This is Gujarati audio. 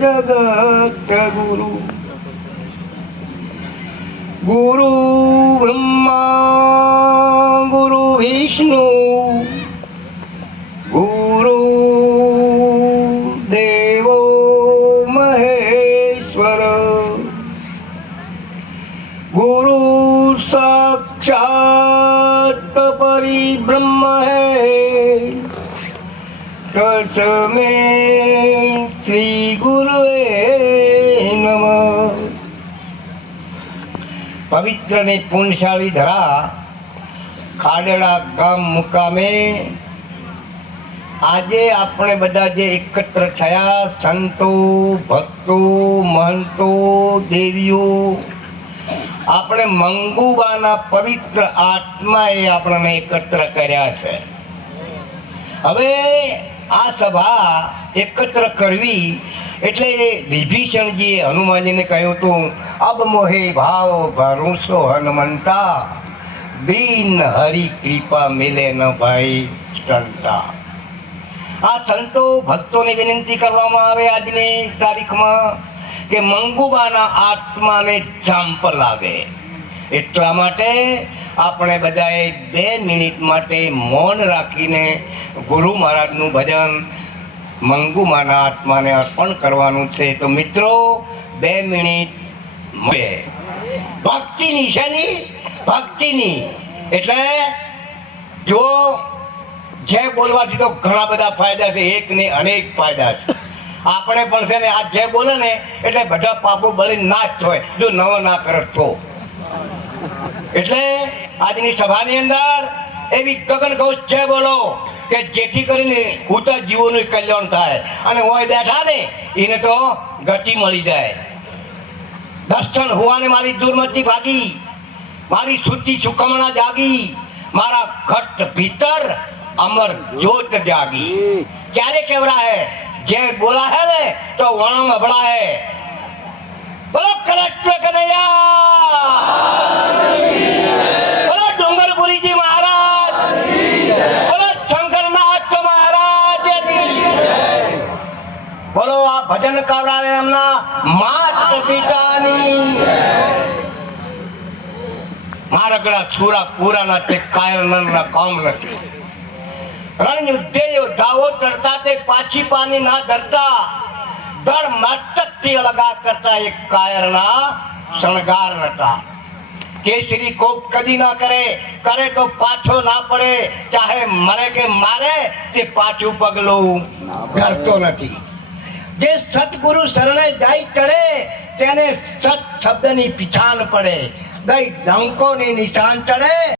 जगत गुरु गुरु ब्रह्मा गुरु विष्णु गुरु देवो महेश्वर गुरु साक्षात परिब्रह्म है तस्मे શ્રી ગુરુએ નમ પવિત્ર ને પુણશાળી ધરા ખાડેડા ગામ મુકામે આજે આપણે બધા જે એકત્ર થયા, સંતો, ભક્તો, મહંતો, દેવીઓ, આપણે મંગુબાના પવિત્ર આત્માએ આપણને એકત્ર કર્યા છે. હવે આ સભા એકત્ર કરવી એટલે વિભીષણજીએ હનુમાનજીને કહ્યું હતું, અબ મોહે ભાવ ભરોસો હનુમંતા, બિન હરી કૃપા મિલે ન ભાઈ સંતા. આ સંતો ભક્તોને વિનંતી કરવામાં આવે આજની તારીખમાં કે મંગુબાના આત્માને ચાંપ લાગે. એટલા માટે આપણે બધાએ બે મિનિટ માટે મૌન રાખીને ગુરુ મહારાજનું ભજન મંગુમાના આત્માને અર્પણ કરવાનું છે. તો મિત્રો, બે મિનિટ મળે. ભક્તિની શેની ભક્તિની. એટલે જો જે બોલવાથી તો ઘણા બધા ફાયદા છે. એક ને અનેક ફાયદા છે. આપણે પણ છે ને આ જે બોલે ને, એટલે બધા પાપો બળી નાશ હોય જો નવો ના કરો છો એટલે આજની સભાની અંદર એવી ગગન કહું જે બોલો. કે જેથી કરીને ઉતા જીવોનું કલ્યાણ થાય. અને હોય બેઠા ને એને તો ગતિ મળી જાય. દર્શન હોવાને મારી દુર્મતિ ભાગી. મારી શુદ્ધિ સુકમણા જાગી. મારા ઘટ ભીતર અમર જોત જાગી. ક્યારે કેવરા હે? જે બોલા હે ને તો વણમ અબળા હે. બોલો કૃષ્ણ કનૈયા! બોલો, આ ભજન કરાવે એમના માત પિતાની મારા ગળા છોરા પૂરાના તે કાયરના કામ નથી. રણ યુદ્ધે ધાવો ચડતા તે પાછી પાની ના ધરતા. દળ મસ્તકથી અળગા કરતા એક કાયરના શણગાર નતા. કેસરી કોપ કદી ના કરે કરે તો પાછો ના પડે. ચાહે મરે કે મારે, તે પાછું પગલું ધરતો નથી. જે સદગુરુ શરણે જાય ચડે તેને સત શબ્દની પીછાણ પડે. દઈ ડંકોની નિશાન ચડે.